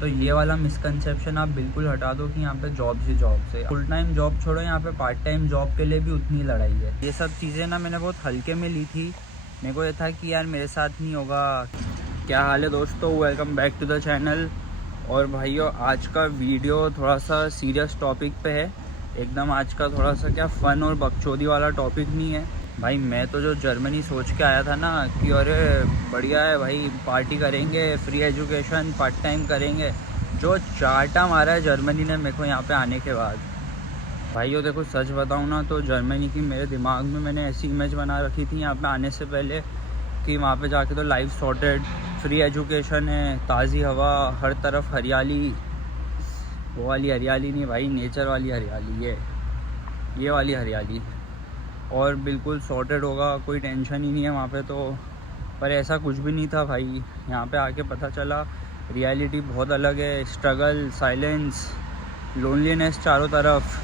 तो ये वाला मिसकंसेप्शन आप बिल्कुल हटा दो कि यहाँ पे जॉब ही जॉब से। फुल टाइम जॉब छोड़ो, यहाँ पे पार्ट टाइम जॉब के लिए भी उतनी लड़ाई है। ये सब चीज़ें ना मैंने बहुत हल्के में ली थी। मेरे को ये था कि यार मेरे साथ नहीं होगा। क्या हाल है दोस्तों, welcome back to the channel. और भाइयों, आज का वीडियो थोड़ा सा सीरियस टॉपिक पे है एकदम। आज का थोड़ा सा क्या फ़न और बकचोदी वाला टॉपिक नहीं है भाई। मैं तो जो जर्मनी सोच के आया था ना कि अरे बढ़िया है भाई, पार्टी करेंगे, फ्री एजुकेशन, पार्ट टाइम करेंगे, जो चाटा मारा है जर्मनी ने मेरे को यहाँ पे आने के बाद। भाइयों देखो, सच बताऊँ ना तो जर्मनी की मेरे दिमाग में मैंने ऐसी इमेज बना रखी थी यहाँ पे आने से पहले कि वहाँ पे जाके तो लाइफ सॉर्टेड, फ्री एजुकेशन है, ताज़ी हवा, हर तरफ हरियाली। वो वाली हरियाली नहीं भाई, नेचर वाली हरियाली, ये वाली हरियाली। और बिल्कुल सॉर्टेड होगा, कोई टेंशन ही नहीं है वहाँ पे तो। पर ऐसा कुछ भी नहीं था भाई। यहाँ पे आके पता चला रियलिटी बहुत अलग है। स्ट्रगल, साइलेंस, लोनलीनेस चारों तरफ।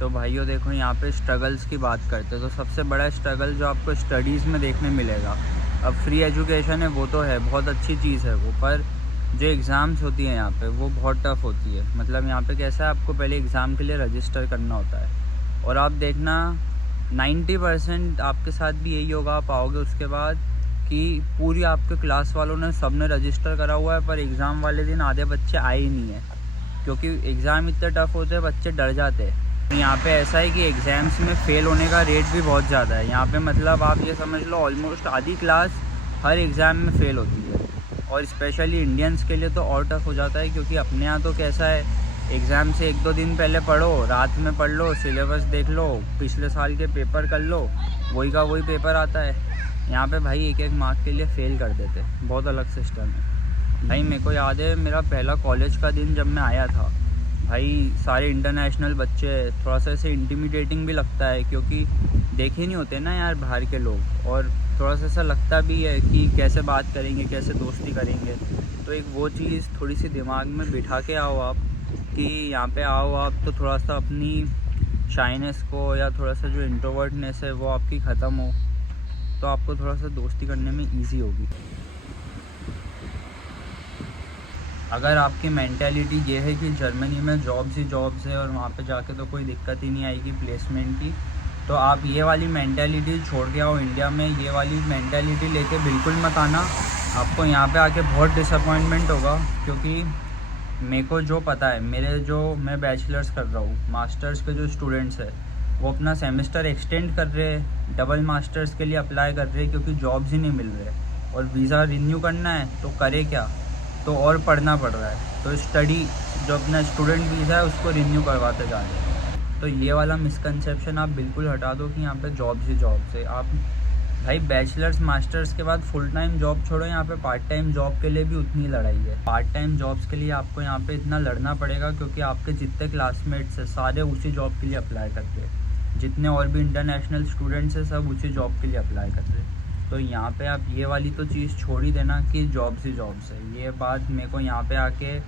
तो भाइयों देखो, यहाँ पे स्ट्रगल्स की बात करते हैं तो सबसे बड़ा स्ट्रगल जो आपको स्टडीज़ में देखने मिलेगा। अब फ्री एजुकेशन है वो तो है, बहुत अच्छी चीज़ है वो, पर जो एग्ज़ाम्स होती हैं यहाँ पे वो बहुत टफ़ होती है। मतलब यहाँ पे कैसा है, आपको पहले एग्ज़ाम के लिए रजिस्टर करना होता है। और आप देखना 90% आपके साथ भी यही होगा, आप आओगे उसके बाद कि पूरी आपके क्लास वालों ने सबने रजिस्टर करा हुआ है, पर एग्ज़ाम वाले दिन आधे बच्चे आए ही नहीं है क्योंकि एग्ज़ाम इतने टफ़ होते हैं, बच्चे डर जाते हैं। यहाँ पे ऐसा है कि एग्ज़ाम्स में फ़ेल होने का रेट भी बहुत ज़्यादा है यहाँ पे। मतलब आप ये समझ लो ऑलमोस्ट आधी क्लास हर एग्ज़ाम में फ़ेल होती है। और स्पेशली इंडियंस के लिए तो और टफ़ हो जाता है क्योंकि अपने यहाँ तो कैसा है, एग्ज़ाम से 1-2 दिन पहले पढ़ो, रात में पढ़ लो, सिलेबस देख लो, पिछले साल के पेपर कर लो, वही का वही पेपर आता है। यहाँ पे भाई एक मार्क के लिए फ़ेल कर देते, बहुत अलग सिस्टम है भाई। मेरे को याद है मेरा पहला कॉलेज का दिन जब मैं आया था भाई, सारे इंटरनेशनल बच्चे, थोड़ा सा ऐसे इंटिमिडेटिंग भी लगता है क्योंकि देखे नहीं होते ना यार बाहर के लोग, और थोड़ा सा ऐसा लगता भी है कि कैसे बात करेंगे, कैसे दोस्ती करेंगे। तो एक वो चीज़ थोड़ी सी दिमाग में बिठा के आओ आप कि यहाँ पे आओ आप तो थोड़ा सा अपनी शाइनेस को या थोड़ा सा जो इंट्रोवर्टनेस है वो आपकी ख़त्म हो, तो आपको थोड़ा सा दोस्ती करने में ईजी होगी। अगर आपकी मेंटालिटी ये है कि जर्मनी में जॉब्स ही जॉब्स है और वहाँ पे जाके तो कोई दिक्कत ही नहीं आएगी प्लेसमेंट की, तो आप ये वाली मेंटालिटी छोड़ के आओ इंडिया में। ये वाली मेंटालिटी लेके बिल्कुल मत आना, आपको यहाँ पे आके बहुत डिसअपॉइंटमेंट होगा। क्योंकि मेरे को जो पता है, मैं बैचलर्स कर रहा हूँ, मास्टर्स के जो स्टूडेंट्स हैं वो अपना सेमेस्टर एक्सटेंड कर रहे हैं, डबल मास्टर्स के लिए अप्लाई कर रहे हैं क्योंकि जॉब्स ही नहीं मिल रहे और वीज़ा रिन्यू करना है तो करे क्या, तो और पढ़ना पड़ रहा है। तो स्टडी जो अपना स्टूडेंट वीज़ा है उसको रिन्यू करवाते जा रहे हैं। तो ये वाला मिसकंसेप्शन आप बिल्कुल हटा दो कि यहाँ पे जॉब्स ही जॉब से। आप भाई बैचलर्स मास्टर्स के बाद फुल टाइम जॉब छोड़ो, यहाँ पे पार्ट टाइम जॉब के लिए भी उतनी लड़ाई है। पार्ट टाइम जॉब्स के लिए आपको यहाँ पे इतना लड़ना पड़ेगा क्योंकि आपके जितने क्लासमेट्स हैं सारे उसी जॉब के लिए अप्लाई करते हैं, जितने और भी इंटरनेशनल स्टूडेंट्स हैं सब उसी जॉब के लिए अप्लाई करते हैं। तो यहाँ पे आप ये वाली तो चीज़ छोड़ ही देना कि जॉब्स ही जॉब्स है। ये बात मेरे को यहाँ पे आके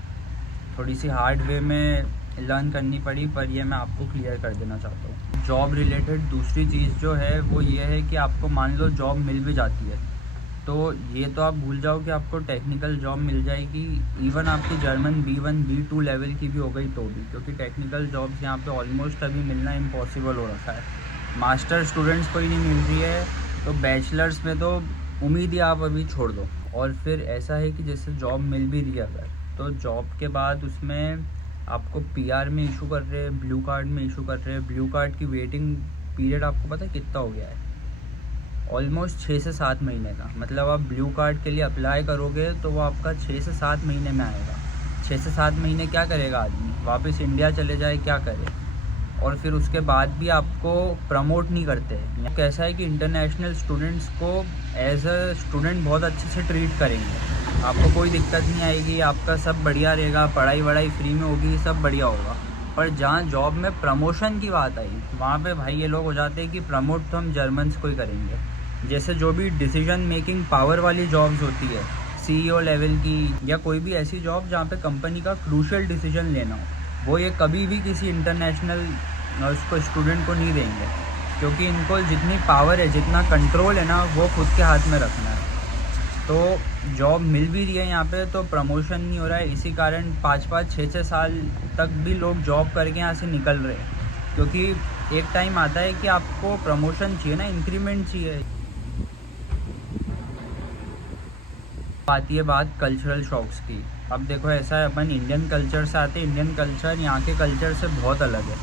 थोड़ी सी हार्ड वे में लर्न करनी पड़ी, पर ये मैं आपको क्लियर कर देना चाहता हूँ। जॉब रिलेटेड दूसरी चीज़ जो है वो ये है कि आपको मान लो जॉब मिल भी जाती है तो ये तो आप भूल जाओ कि आपको टेक्निकल जॉब मिल जाएगी। इवन आपकी जर्मन B1 B2 लेवल की भी हो गई तो भी, क्योंकि टेक्निकल जॉब्स यहाँ पे ऑलमोस्ट अभी मिलना इम्पॉसिबल हो रखा है। मास्टर स्टूडेंट्स को ही नहीं मिल रही है, तो बैचलर्स में तो उम्मीद ही आप अभी छोड़ दो। और फिर ऐसा है कि जैसे जॉब मिल भी रही है अगर, तो जॉब के बाद उसमें आपको PR में इशू कर रहे हैं, ब्लू कार्ड में इशू कर रहे हैं। ब्लू कार्ड की वेटिंग पीरियड आपको पता है कितना हो गया है? ऑलमोस्ट 6 से 7 महीने का। मतलब आप ब्लू कार्ड के लिए अप्लाई करोगे तो वो आपका 6 से 7 महीने में आएगा। 6 से 7 महीने क्या करेगा आदमी, वापस इंडिया चले जाए, क्या करे? और फिर उसके बाद भी आपको प्रमोट नहीं करते हैं। कैसा है कि इंटरनेशनल स्टूडेंट्स को एज अ स्टूडेंट बहुत अच्छे से ट्रीट करेंगे, आपको कोई दिक्कत नहीं आएगी, आपका सब बढ़िया रहेगा, पढ़ाई वढ़ाई फ्री में होगी, सब बढ़िया होगा। पर जहाँ जॉब में प्रमोशन की बात आई वहाँ पे भाई ये लोग हो जाते हैं कि प्रमोट तो हम जर्मन्स को ही करेंगे। जैसे जो भी डिसीजन मेकिंग पावर वाली जॉब्स होती है, CEO लेवल की, या कोई भी ऐसी जॉब जहाँ पे कंपनी का क्रूशियल डिसीजन लेना हो, वो ये कभी भी किसी इंटरनेशनल उसको स्टूडेंट को नहीं देंगे, क्योंकि इनको जितनी पावर है, जितना कंट्रोल है ना, वो खुद के हाथ में रखना है। तो जॉब मिल भी रही है यहाँ पे तो प्रमोशन नहीं हो रहा है, इसी कारण 5-5 6-6 साल तक भी लोग जॉब करके यहाँ से निकल रहे हैं, क्योंकि एक टाइम आता है कि आपको प्रमोशन चाहिए ना, इंक्रीमेंट चाहिए। आती है बात कल्चरल शॉक्स की। अब देखो ऐसा है, अपन इंडियन कल्चर से आते हैं, इंडियन कल्चर यहाँ के कल्चर से बहुत अलग है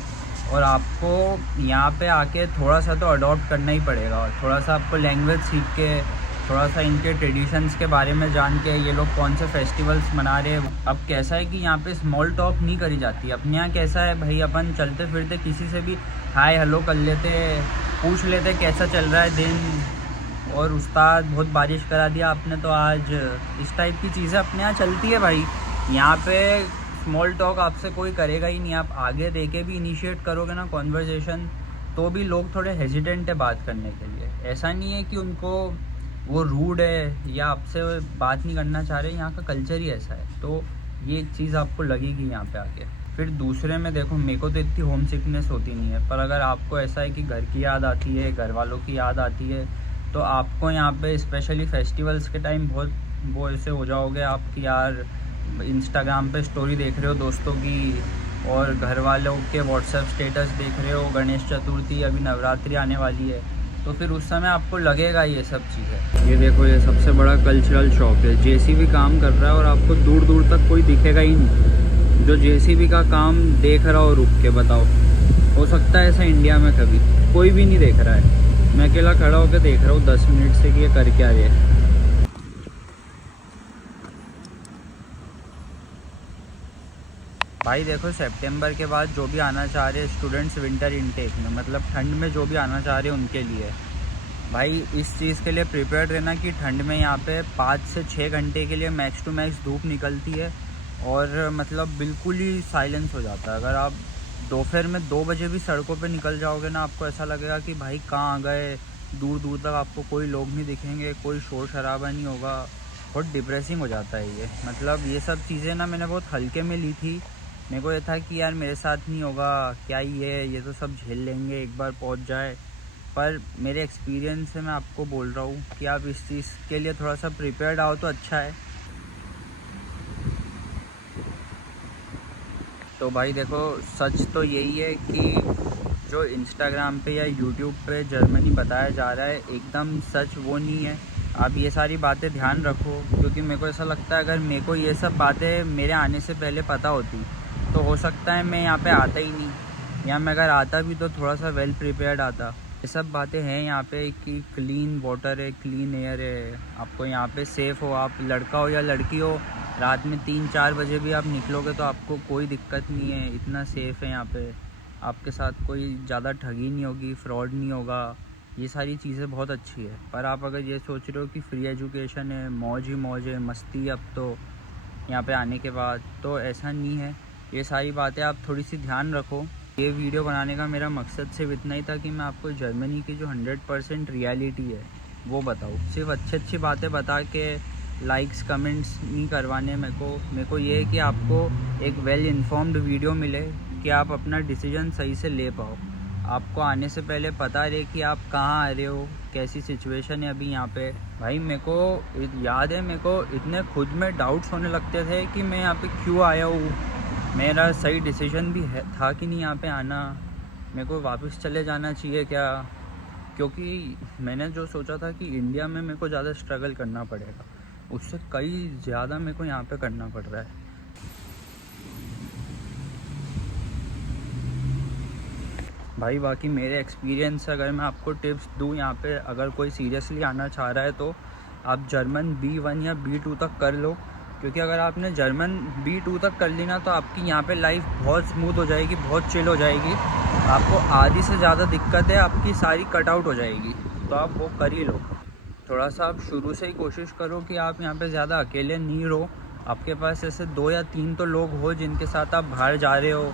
और आपको यहाँ पे आके थोड़ा सा तो अडॉप्ट करना ही पड़ेगा, थोड़ा सा आपको लैंग्वेज सीख के, थोड़ा सा इनके ट्रेडिशंस के बारे में जान के, ये लोग कौन से फेस्टिवल्स मना रहे हैं। अब कैसा है कि यहाँ पे स्मॉल टॉक नहीं करी जाती। अपने यहाँ कैसा है भाई, अपन चलते फिरते किसी से भी हाय हेलो कर लेते, पूछ लेते कैसा चल रहा है दिन, और उस्ताद बहुत बारिश करा दिया आपने तो आज, इस टाइप की चीज़ें अपने यहाँ चलती है भाई। यहाँ पे स्मॉल टॉक आपसे कोई करेगा ही नहीं। आप आगे देके भी इनिशिएट करोगे ना कॉन्वर्जेसन तो भी लोग थोड़े हेजिटेंट है बात करने के लिए। ऐसा नहीं है कि उनको वो रूड है या आपसे बात नहीं करना चाह रहे, यहाँ का कल्चर ही ऐसा है। तो ये एक चीज़ आपको लगेगी यहाँ पे आके। फिर दूसरे में देखो, मेरे को तो इतनी होम सिकनेस होती नहीं है, पर अगर आपको ऐसा है कि घर की याद आती है, घर वालों की याद आती है, तो आपको यहाँ पे स्पेशली फेस्टिवल्स के टाइम बहुत वो ऐसे हो जाओगे आप कि यार इंस्टाग्राम पे स्टोरी देख रहे हो दोस्तों की और घर वालों के व्हाट्सएप स्टेटस देख रहे हो, गणेश चतुर्थी, अभी नवरात्रि आने वाली है, तो फिर उस समय आपको लगेगा ये सब चीज़ें। ये देखो, ये सबसे बड़ा कल्चरल शॉक है। जेसीबी काम कर रहा है और आपको दूर दूर तक कोई दिखेगा ही नहीं। जो जेसीबी का काम देख रहा हो रुक के, बताओ हो सकता है ऐसा इंडिया में कभी? कोई भी नहीं देख रहा है। मैं अकेला खड़ा होकर देख रहा हूँ 10 मिनट से कि ये कर क्या रहे हैं। भाई देखो, सितंबर के बाद जो भी आना चाह रहे स्टूडेंट्स विंटर इनटेक में, मतलब ठंड में जो भी आना चाह रहे उनके लिए भाई इस चीज़ के लिए प्रिपेयर्ड रहना कि ठंड में यहाँ पे 5 से 6 घंटे के लिए मैक्स टू मैक्स धूप निकलती है और मतलब बिल्कुल ही साइलेंस हो जाता है। अगर आप दोपहर में 2 बजे भी सड़कों पे निकल जाओगे ना, आपको ऐसा लगेगा कि भाई कहाँ आ गए, दूर दूर तक आपको कोई लोग नहीं दिखेंगे, कोई शोर शराबा नहीं होगा। बहुत डिप्रेसिंग हो जाता है ये। मतलब ये सब चीज़ें ना मैंने बहुत हल्के में ली थी। मेरे को ये था कि यार मेरे साथ नहीं होगा, क्या ही है, ये तो सब झेल लेंगे एक बार पहुंच जाए। पर मेरे एक्सपीरियंस से मैं आपको बोल रहा हूँ कि आप इस चीज़ के लिए थोड़ा सा प्रिपेयर्ड आओ तो अच्छा है। तो भाई देखो, सच तो यही है कि जो इंस्टाग्राम पे या यूट्यूब पे जर्मनी बताया जा रहा है एकदम सच वो नहीं है। आप ये सारी बातें ध्यान रखो, क्योंकि मेरे को ऐसा लगता है अगर मेरे को ये सब बातें मेरे आने से पहले पता होती तो हो सकता है मैं यहाँ पे आता ही नहीं, या मैं अगर आता भी तो थोड़ा सा वेल प्रिपेयर्ड आता। ये सब बातें हैं यहाँ पे कि क्लीन वाटर है, क्लीन एयर है, आपको यहाँ पे सेफ़ हो, आप लड़का हो या लड़की हो, रात में 3-4 बजे भी आप निकलोगे तो आपको कोई दिक्कत नहीं है, इतना सेफ़ है यहाँ पे। आपके साथ कोई ज़्यादा ठगी नहीं होगी, फ्रॉड नहीं होगा, ये सारी चीज़ें बहुत अच्छी है। पर आप अगर ये सोच रहे हो कि फ्री एजुकेशन है, मौज ही मौज है, मस्ती अब तो यहाँ पे आने के बाद, तो ऐसा नहीं है। ये सारी बातें आप थोड़ी सी ध्यान रखो। ये वीडियो बनाने का मेरा मकसद सिर्फ इतना ही था कि मैं आपको जर्मनी की जो 100% रियलिटी है वो बताऊँ। सिर्फ अच्छी बातें बता के लाइक्स कमेंट्स नहीं करवाने मेरे को ये है कि आपको एक वेल इन्फॉर्म्ड वीडियो मिले कि आप अपना डिसीजन सही से ले पाओ। आपको आने से पहले पता रहे कि आप कहाँ आ रहे हो, कैसी सिचुएशन है अभी यहाँ पे। भाई मेरे को याद है, मेरे को इतने खुद में डाउट्स होने लगते थे कि मैं यहाँ पे क्यों आया हूँ, मेरा सही डिसीजन भी था कि नहीं यहाँ पे आना, मेरे को वापस चले जाना चाहिए क्या। क्योंकि मैंने जो सोचा था कि इंडिया में मेरे को ज़्यादा स्ट्रगल करना पड़ेगा, उससे कई ज़्यादा मेरे को यहाँ पे करना पड़ रहा है। भाई बाकी मेरे एक्सपीरियंस से अगर मैं आपको टिप्स दूँ यहाँ पे, अगर कोई सीरियसली आना चाह रहा है तो आप जर्मन B1 या B2 तक कर लो। क्योंकि अगर आपने जर्मन B2 तक कर ली ना तो आपकी यहाँ पे लाइफ बहुत स्मूथ हो जाएगी, बहुत चिल हो जाएगी। आपको आधी से ज़्यादा दिक्कत है आपकी सारी कट आउट हो जाएगी, तो आप वो कर ही लो। थोड़ा सा आप शुरू से ही कोशिश करो कि आप यहाँ पे ज़्यादा अकेले नहीं रहो, आपके पास ऐसे 2 या 3 तो लोग हो जिनके साथ आप बाहर जा रहे हो,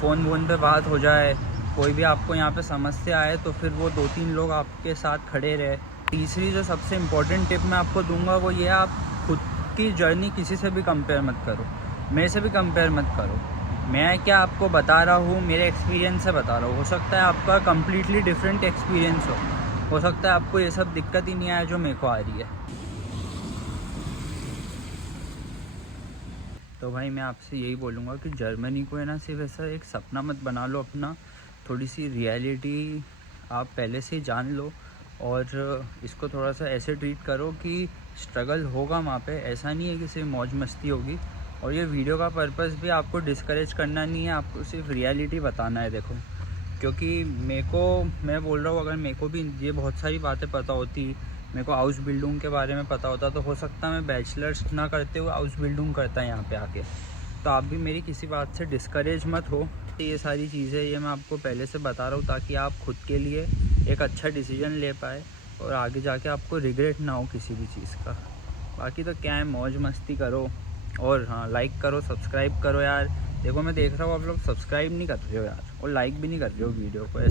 फ़ोन वोन पे बात हो जाए, कोई भी आपको यहाँ पे समस्या आए तो फिर वो 2-3 लोग आपके साथ खड़े रहे। तीसरी जो सबसे इम्पोर्टेंट टिप मैं आपको दूंगा वो ये है, आप खुद की जर्नी किसी से भी कंपेयर मत करो, मेरे से भी कंपेयर मत करो। मैं क्या आपको बता रहा हूँ, मेरे एक्सपीरियंस से बता रहा हूँ, हो सकता है आपका कम्प्लीटली डिफरेंट एक्सपीरियंस हो सकता है आपको ये सब दिक्कत ही नहीं आए जो मेरे को आ रही है। तो भाई मैं आपसे यही बोलूँगा कि जर्मनी को है ना सिर्फ ऐसा एक सपना मत बना लो अपना, थोड़ी सी रियलिटी आप पहले से ही जान लो और इसको थोड़ा सा ऐसे ट्रीट करो कि स्ट्रगल होगा वहाँ पे, ऐसा नहीं है कि सिर्फ मौज मस्ती होगी। और ये वीडियो का पर्पस भी आपको डिस्करेज करना नहीं है, आपको सिर्फ रियलिटी बताना है। देखो, क्योंकि मैं बोल रहा हूँ, अगर मेरे को भी ये बहुत सारी बातें पता होती, मेरे को हाउस बिल्डिंग के बारे में पता होता, तो हो सकता है मैं बैचलर्स ना करते हुए हाउस बिल्डिंग करता यहाँ पे आके। तो आप भी मेरी किसी बात से डिस्करेज मत हो। ये सारी चीज़ें ये मैं आपको पहले से बता रहा हूँ ताकि आप खुद के लिए एक अच्छा डिसीजन ले पाए और आगे जाके आपको रिग्रेट ना हो किसी भी चीज़ का। बाकी तो क्या है, मौज मस्ती करो और हाँ, लाइक करो, सब्सक्राइब करो यार। देखो मैं देख रहा हूँ आप लोग सब्सक्राइब नहीं कर रहे हो यार, और लाइक भी नहीं कर रहे हो वीडियो को। ऐसे